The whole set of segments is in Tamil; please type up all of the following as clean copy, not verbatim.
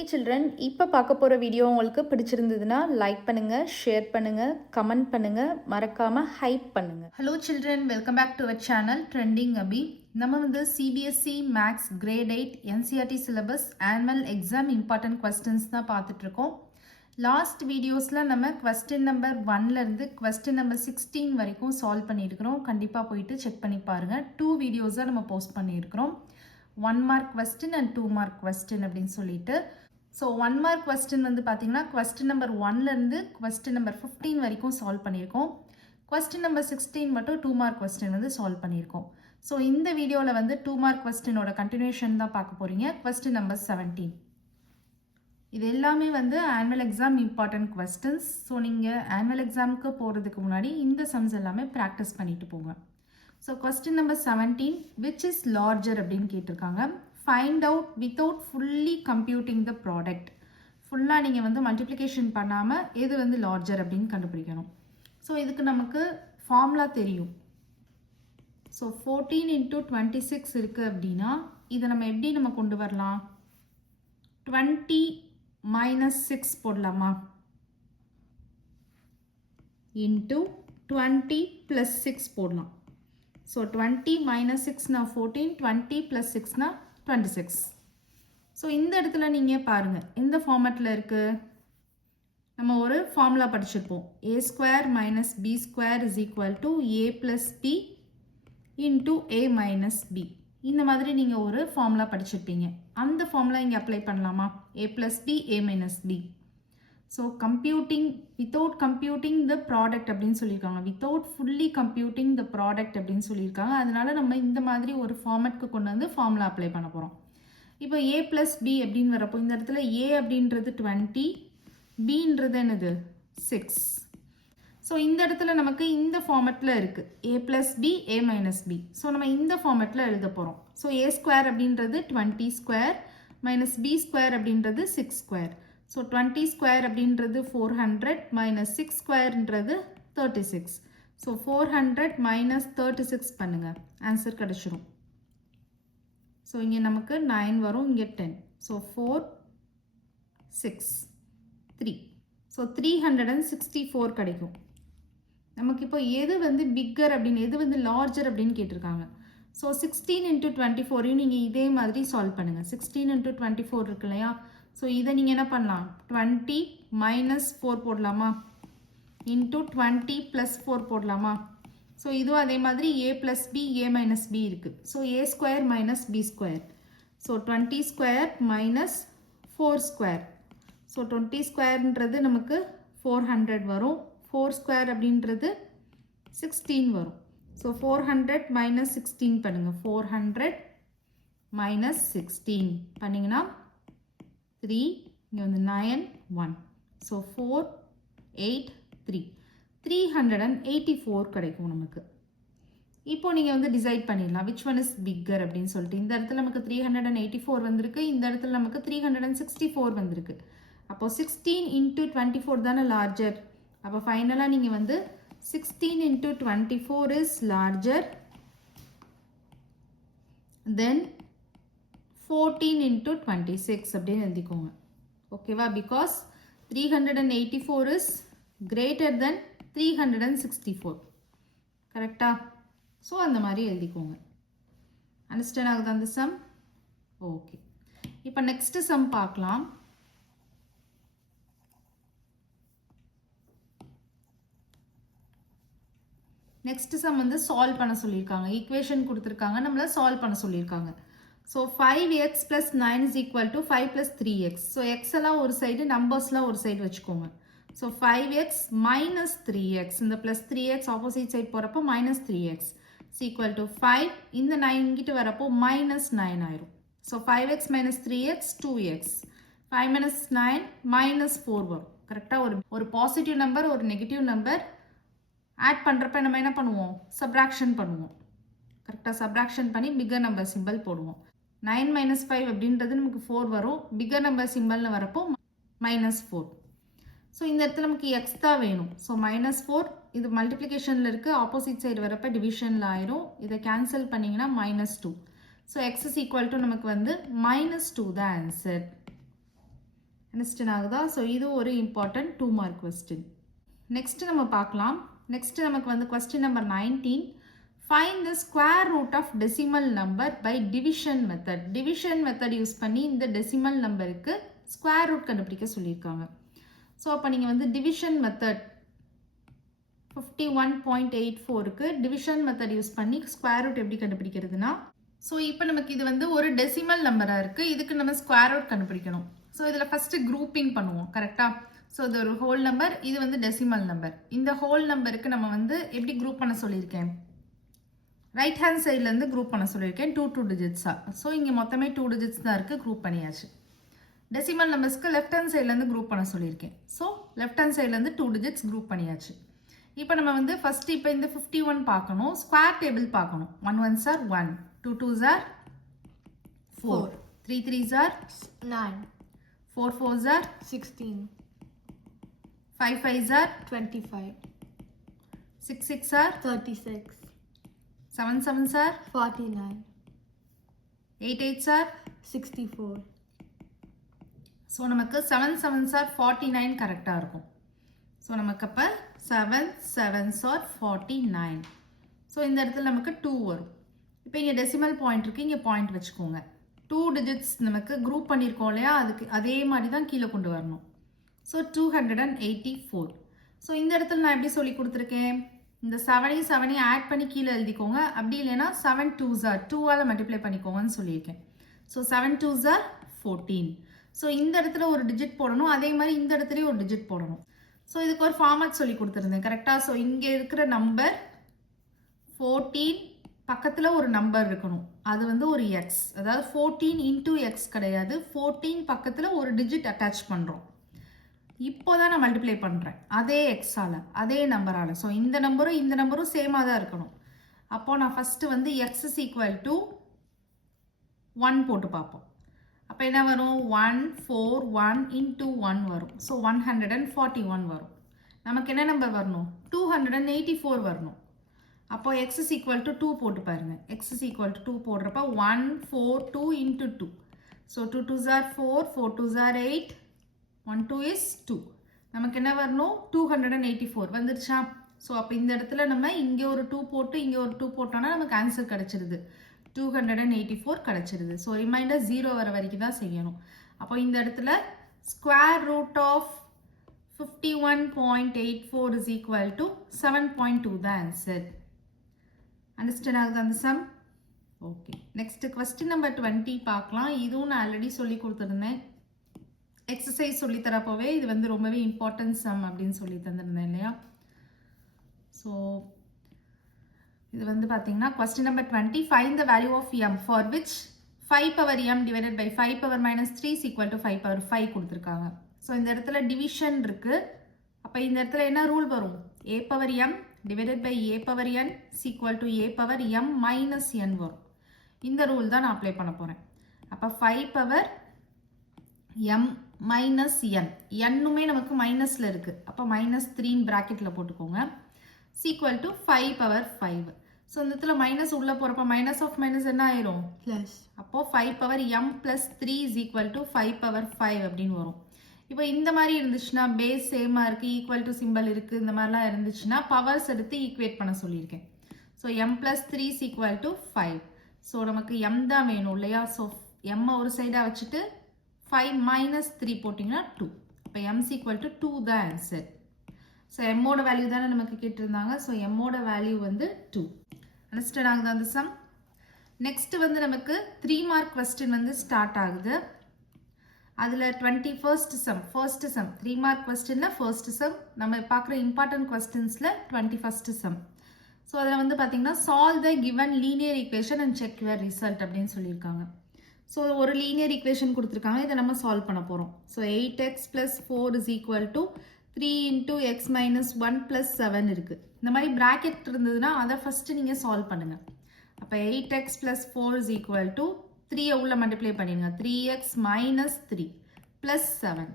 ஓகே சில்ட்ரன், இப்போ பார்க்க போகிற வீடியோ உங்களுக்கு பிடிச்சிருந்ததுன்னா லைக் பண்ணுங்கள், ஷேர் பண்ணுங்கள், கமெண்ட் பண்ணுங்கள், மறக்காமல் ஹைப் பண்ணுங்கள். Hello children, welcome back to our channel trending Abhi. நம்ம வந்து CBSE maths grade 8 NCERT syllabus annual exam important questions தான் பார்த்துட்ருக்கோம். லாஸ்ட் வீடியோஸில் நம்ம கொஸ்டின் நம்பர் 1லேருந்து கொஸ்டின் நம்பர் 16 வரைக்கும் சால்வ் பண்ணியிருக்கிறோம். கண்டிப்பாக போயிட்டு செக் பண்ணி பாருங்கள். 2 வீடியோஸாக நம்ம போஸ்ட் பண்ணியிருக்கிறோம். 1 mark question and 2 mark question அப்படின்னு சொல்லிட்டு. ஸோ 1 மார்க் கொஸ்டின் வந்து பார்த்தீங்கன்னா கொஸ்டின் நம்பர் 1லேருந்து கொஸ்டின் நம்பர் 15 வரைக்கும் சால்வ் பண்ணியிருக்கோம். கொஸ்டின் நம்பர் 16 மட்டும் 2 மார்க் கொஸ்டின் வந்து சால்வ் பண்ணியிருக்கோம். ஸோ இந்த வீடியோவில் வந்து 2 மார்க் கொஸ்டினோட கண்டினியூஷன் தான் பார்க்க போகிறீங்க. கொஸ்டின் நம்பர் 17 இது எல்லாமே வந்து annual exam important questions. So நீங்கள் ஆனுவல் எக்ஸாமுக்கு போகிறதுக்கு முன்னாடி இந்த சம்ஸ் எல்லாமே ப்ராக்டிஸ் பண்ணிட்டு போங்க. So question number 17 which is larger அப்படின்னு கேட்டிருக்காங்க. Find out without fully computing the product. ஃபுல்லாக நீங்கள் வந்து மல்டிப்ளிகேஷன் பண்ணாமல் எது வந்து லார்ஜர் அப்படின்னு கண்டுபிடிக்கணும். ஸோ இதுக்கு நமக்கு ஃபார்முலா தெரியும். ஸோ 14 × 26 இருக்குது அப்படின்னா இதை நம்ம எப்படி நம்ம கொண்டு வரலாம்? 20 - 6 போடலாமா? இன்ட்டு 20 + 6 போடலாம். ஸோ 20 - 6 14, 20 + 6 26. ஸோ இந்த இடத்துல நீங்கள் பாருங்கள் எந்த ஃபார்மேட்டில் இருக்குது. நம்ம ஒரு ஃபார்முலா படிச்சிருப்போம். a² - b² = a + b × a - b. இந்த மாதிரி நீங்கள் ஒரு ஃபார்முலா படிச்சிருப்பீங்க. அந்த ஃபார்முலா இங்கே அப்ளை பண்ணலாமா? a + b a - b. So computing without computing the product அப்படின்னு சொல்லியிருக்காங்க. Without fully computing the product அப்படின்னு சொல்லியிருக்காங்க. அதனால நம்ம இந்த மாதிரி ஒரு ஃபார்மேட்க்கு கொண்டு வந்து ஃபார்முலா அப்ளை பண்ண போகிறோம். இப்போ a + b அப்படின்னு வரப்போ இந்த இடத்துல a அப்படின்றது 20, bன்றது என்னது 6. ஸோ இந்த இடத்துல நமக்கு இந்த ஃபார்மேட்டில் இருக்குது a + b a - b. So நம்ம இந்த ஃபார்மேட்டில் எழுத போகிறோம். ஸோ a² அப்படின்றது 20² - b² அப்படின்றது 6². ஸோ 20² அப்படின்றது 400 - 6²ன்றது 36. ஸோ 400 - 36 பண்ணுங்கள், ஆன்சர் கிடச்சிரும். ஸோ இங்கே நமக்கு 9 வரும், இங்கே 10. ஸோ 4 6 3. ஸோ 364 கிடைக்கும் நமக்கு. இப்போ எது வந்து பிக்கர் அப்படின்னு எது வந்து லார்ஜர் அப்படின்னு கேட்டிருக்காங்க. ஸோ 16 × 24 நீங்கள் இதே மாதிரி சால்வ் பண்ணுங்கள். 16 × 24 இருக்கு இல்லையா? ஸோ இதை நீங்கள் என்ன பண்ணலாம்? 20 - 4 போடலாமா? இன்ட்டு 20 + 4 போடலாமா? ஸோ இதுவும் அதே மாதிரி a + b a - b இருக்குது. So a² - b². So 20² - 4². So 20²ன்றது நமக்கு 400 வரும். 4² அப்படின்றது 16 வரும். ஸோ 400 - 16 பண்ணுங்கள். 400 - 16 பண்ணிங்கன்னா 3, இங்கே வந்து 9 1. ஸோ 4 8 3 384 கிடைக்கும் நமக்கு. இப்போ நீங்கள் வந்து டிசைட் பண்ணிடலாம் which one is bigger அப்படின்னு சொல்லிட்டு. இந்த இடத்துல நமக்கு 384 வந்திருக்கு, இந்த இடத்துல நமக்கு 364 வந்திருக்கு. அப்போ 16 × 24 தானே லார்ஜர். அப்போ ஃபைனலாக நீங்கள் வந்து 16 × 24 is larger then 14 × 26 அப்படின்னு எழுதிக்கோங்க. ஓகேவா? Because 384 is greater than 364. கரெக்டா? ஸோ அந்த மாதிரி எழுதிக்கோங்க. அண்டர்ஸ்டாண்ட் ஆகுது அந்த சம்? ஓகே. இப்போ நெக்ஸ்ட் சம் பார்க்கலாம். நெக்ஸ்ட் சம் வந்து சால்வ் பண்ண சொல்லியிருக்காங்க. ஈக்குவேஷன் கொடுத்துருக்காங்க, நம்மள சால்வ் பண்ண சொல்லியிருக்காங்க. So 5x + 9 = 5 + 3x. So X எல்லாம் ஒரு சைடு, நம்பர்ஸ்லாம் ஒரு சைடு வச்சுக்கோங்க. ஸோ 5x - 3x, இந்த ப்ளஸ் 3x ஆப்போசிட் சைட் போகிறப்போ -3x = 5. இந்த 9 இங்கிட்டு வரப்போ -9 ஆயிரும். So 5x - 3x 2x. 5 - 9 -4 வரும். கரெக்டாக ஒரு பாசிட்டிவ் நம்பர் ஒரு நெகட்டிவ் நம்பர் ஆட் பண்ணுறப்ப நம்ம என்ன பண்ணுவோம்? சப்ராக்ஷன் பண்ணுவோம். கரெக்டாக சப்ராக்ஷன் பண்ணி பிக்கர் நம்பர் சிம்பிள் போடுவோம். 9 - 5 அப்படின்றது நமக்கு 4 வரும். பிக்கர் நம்பர் சிம்பிள்னு வரப்போ -4. ஸோ இந்த இடத்துல நமக்கு எக்ஸ் தான் வேணும். ஸோ -4 இது மல்டிப்ளிகேஷனில் இருக்குது, ஆப்போசிட் சைடு வரப்போ டிவிஷனில் ஆயிரும். இதை கேன்சல் பண்ணிங்கன்னா -2. ஸோ எக்ஸ் = நமக்கு வந்து -2 தான் ஆன்சர். அண்டர்ஸ்டாண்ட் ஆகுதா? ஸோ இது ஒரு இம்பார்ட்டன்ட் 2 மார்க் கொஸ்டின். நெக்ஸ்ட் நம்ம பார்க்கலாம். நெக்ஸ்ட் நமக்கு வந்து question number 19. Find the square root of decimal number by division method. Division method use பண்ணி இந்த டெசிமல் நம்பருக்கு ஸ்கொயர் ரூட் கண்டுபிடிக்க சொல்லியிருக்காங்க. ஸோ அப்போ நீங்கள் வந்து டிவிஷன் மெத்தட் 51.84க்கு டிவிஷன் மெத்தட் யூஸ் பண்ணி ஸ்கொயர் ரூட் எப்படி கண்டுபிடிக்கிறதுனா, ஸோ இப்போ நமக்கு இது வந்து ஒரு டெசிமல் நம்பராக இருக்குது. இதுக்கு நம்ம ஸ்கொயர் ரூட் கண்டுபிடிக்கணும். ஸோ இதில் ஃபஸ்ட்டு குரூப்பிங் பண்ணுவோம். கரெக்டாக? ஸோ இது ஒரு ஹோல் நம்பர், இது வந்து டெசிமல் நம்பர். இந்த ஹோல் நம்பருக்கு நம்ம வந்து எப்படி குரூப் பண்ண சொல்லியிருக்கேன்? ரைட் ஹேண்ட் சைட்லேருந்து குரூப் பண்ண சொல்லியிருக்கேன் 2 டிஜிட்ஸாக. ஸோ இங்கே மொத்தமே 2 டிஜிட்ஸ் தான் இருக்குது, குரூப் பண்ணியாச்சு. டெசிமல் நம்பர்ஸ்க்கு லெஃப்ட் ஹேண்ட் சைட்லேருந்து குரூப் பண்ண சொல்லியிருக்கேன். ஸோ லெஃப்ட் ஹேண்ட் சைட்லேருந்து 2 டிஜிட்ஸ் குரூப் பண்ணியாச்சு. இப்போ நம்ம வந்து ஃபஸ்ட்டு இப்போ இந்த 51 பார்க்கணும், ஸ்கொயர் டேபிள் பார்க்கணும். 1 1s are 1, 2 2s are 4, 3 3s are 9, 4 4s are 16, 5 5s are 25, 6 6 are 36, 7 7s are 49, 8 8s are 64. So நமக்கு 7 7s are 49 கரெக்டாக இருக்கும். ஸோ நமக்கு அப்போ 7 7s are 49. ஸோ இந்த இடத்துல நமக்கு 2 வரும். இப்போ இங்கே டெசிமல் பாயிண்ட் இருக்குது, இங்கே பாயிண்ட் வச்சுக்கோங்க. 2 டிஜிட்ஸ் நமக்கு குரூப் பண்ணியிருக்கோம் இல்லையா, அதுக்கு அதே மாதிரி தான் கீழே கொண்டு வரணும். ஸோ 284. ஸோ இந்த இடத்துல நான் எப்படி சொல்லி கொடுத்துருக்கேன்? இந்த 7 ஆட் பண்ணி கீழே எழுதிக்கோங்க. அப்படி இல்லைன்னா 7 2s are 2ஆல் மல்டிப்ளை பண்ணிக்கோங்கன்னு சொல்லியிருக்கேன். So 7 2s are 14. ஸோ இந்த இடத்துல ஒரு டிஜிட் போடணும், அதே மாதிரி இந்த இடத்துலையும் ஒரு டிஜிட் போடணும். ஸோ இதுக்கு ஒரு ஃபார்மேட் சொல்லி கொடுத்துருந்தேன். கரெக்டாக? ஸோ இங்கே இருக்கிற நம்பர் 14 பக்கத்தில் ஒரு நம்பர் இருக்கணும், அது வந்து ஒரு எக்ஸ். அதாவது 14 இன்டூ எக்ஸ் கிடையாது, 14 பக்கத்தில் ஒரு டிஜிட் அட்டாச் பண்ணுறோம். இப்போ தான் நான் மல்டிப்ளை பண்ணுறேன் அதே எக்ஸால், அதே நம்பரால். ஸோ இந்த நம்பரும் சேமாக தான் இருக்கணும். அப்போது நான் ஃபஸ்ட்டு வந்து எக்ஸ் இஸ் ஈக்குவல் டு 1 போட்டு பார்ப்போம். அப்போ என்ன வரும்? 1 4 1 இன்டூ 1 வரும். ஸோ 141 வரும். நமக்கு என்ன நம்பர் வரணும்? 284 வரணும். அப்போ x is equal to 2 போட்டு பாருங்க. x is equal to 2 போடுறப்ப 1 4 2 into 2. So 2 2s are 4, 4 2s are 8, 1 2 is 2. நமக்கு என்ன வரணும்? 284 வந்துருச்சா? ஸோ அப்போ இந்த இடத்துல நம்ம இங்கே ஒரு 2 போட்டு இங்கே ஒரு 2 போட்டோம்னா நமக்கு ஆன்சர் கிடைச்சிருது. 284 கிடைச்சிருது. ஸோ ரிமைண்டர் 0 வர வரைக்கும் தான் செய்யணும். அப்போ இந்த இடத்துல square root of 51.84 is equal to 7.2 the answer. Understand ஆகுது அந்த sum? Okay. Next question number 20 பார்க்கலாம். இதுவும் நான் ஆல்ரெடி சொல்லி கொடுத்துருந்தேன். எக்ஸசைஸ் சொல்லி தரப்போவே இது வந்து ரொம்பவே இம்பார்ட்டன்ட் சம் அப்படின்னு சொல்லி தந்திருந்தேன் இல்லையா? ஸோ இது வந்து பார்த்தீங்கன்னா question number 20. Find the value of m for which 5 power m divided by 5 power minus 3 is equal to 5 power 5 கொடுத்துருக்காங்க. ஸோ இந்த இடத்துல டிவிஷன் இருக்குது. அப்போ இந்த இடத்துல என்ன ரூல் வரும்? a power m divided by a power n is equal to a power m minus n வரும். இந்த ரூல் தான் நான் அப்ளை பண்ண போகிறேன். அப்போ 5 பவர் m மைனஸ் n, என்னுமே நமக்கு மைனஸில் இருக்குது. அப்போ மைனஸ் 3 ப்ராக்கெட்டில் போட்டுக்கோங்க. is equal to 5 power 5. So இந்த இடத்துல மைனஸ் உள்ளே போகிறப்ப மைனஸ் ஆஃப் மைனஸ் என்ன ஆயிரும்? ப்ளஸ். அப்போது 5 power m plus 3 is equal to 5 power 5 அப்படின்னு வரும். இப்போ இந்த மாதிரி இருந்துச்சுன்னா பேஸ் சேமாக இருக்குது, ஈக்குவல் டு சிம்பிள் இருக்குது, இந்த மாதிரிலாம் இருந்துச்சுன்னா பவர்ஸ் எடுத்து ஈக்குவேட் பண்ண சொல்லியிருக்கேன். So m plus 3 is equal to 5. So நமக்கு m தான் வேணும் இல்லையா? ஸோ m ஒரு சைடாக வச்சுட்டு 5 மைனஸ் 3 போட்டிங்கன்னா 2. இப்போ m is equal to 2 தான் ஆன்சர். ஸோ எம்மோட வேல்யூ தானே நமக்கு கேட்டிருந்தாங்க. ஸோ எம்மோட வேல்யூ வந்து 2. அண்டர்ஸ்டாண்ட் ஆகுது அந்த சம்? நெக்ஸ்ட் வந்து நமக்கு 3 மார்க் கொஸ்டின் வந்து ஸ்டார்ட் ஆகுது. அதில் 21st sum, first sum. 3 mark கொஸ்டினில் ஃபர்ஸ்ட் சம். நம்ம பார்க்குற இம்பார்ட்டன்ட் கொஸ்டின்ஸில் 21st சம். ஸோ அதில் வந்து பார்த்தீங்கன்னா solve the given linear equation and check your result அப்படின்னு சொல்லியிருக்காங்க. ஸோ ஒரு லீனியர் ஈக்குவேஷன் கொடுத்துருக்காங்க, இதை நம்ம சால்வ் பண்ண போகிறோம். So 8x + 4 is equal to 3 into x minus 1 plus 7 இருக்குது. இந்த மாதிரி ப்ராக்கெட் இருந்ததுன்னா அதை ஃபஸ்ட்டு நீங்கள் சால்வ் பண்ணுங்கள். அப்போ 8x + 4 is equal to 3 உள்ள மல்டிப்ளை பண்ணிடுங்க. 3x minus 3 plus 7.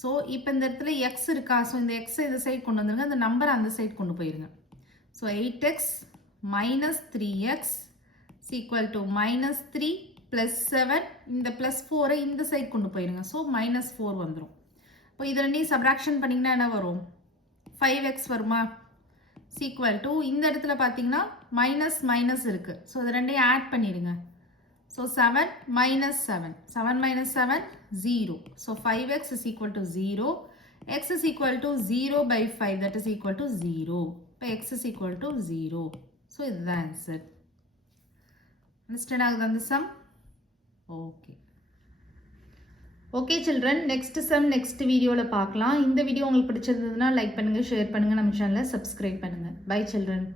ஸோ இப்போ இந்த இடத்துல x இருக்கா? ஸோ இந்த x இந்த சைட் கொண்டு வந்துருங்க, இந்த நம்பர் அந்த சைட் கொண்டு போயிருங்க. So 8x minus 3x is equal to minus 3 plus 7 இந்த ப்ளஸ் 4 இந்த சைட் கொண்டு போயிருங்க. ஸோ -4 வந்துடும். இப்போ இதை ரெண்டையும் சப்ராக்ஷன் பண்ணிங்கன்னா என்ன வரும்? 5x வருமா? ஈக்குவல் டு இந்த இடத்துல பார்த்தீங்கன்னா மைனஸ் மைனஸ் இருக்குது. ஸோ இது ரெண்டையும் ஆட் பண்ணிடுங்க. So 7 minus 7. 7 minus 7 0. So 5x is equal to 0. x is equal to 0 by 5, that is equal to 0. இப்போ x is equal to 0. So இதுதான் ஆன்சர். அண்டர்ஸ்டாண்ட் ஆகுது அந்த sum? Okay okay children, next sum next வீடியோவில் பார்க்கலாம். இந்த வீடியோ உங்களுக்கு பிடிச்சிருந்ததுன்னா லைக் பண்ணுங்கள், ஷேர் பண்ணுங்கள், நம்ம சேனலை சப்ஸ்கிரைப் பண்ணுங்கள். Bye children.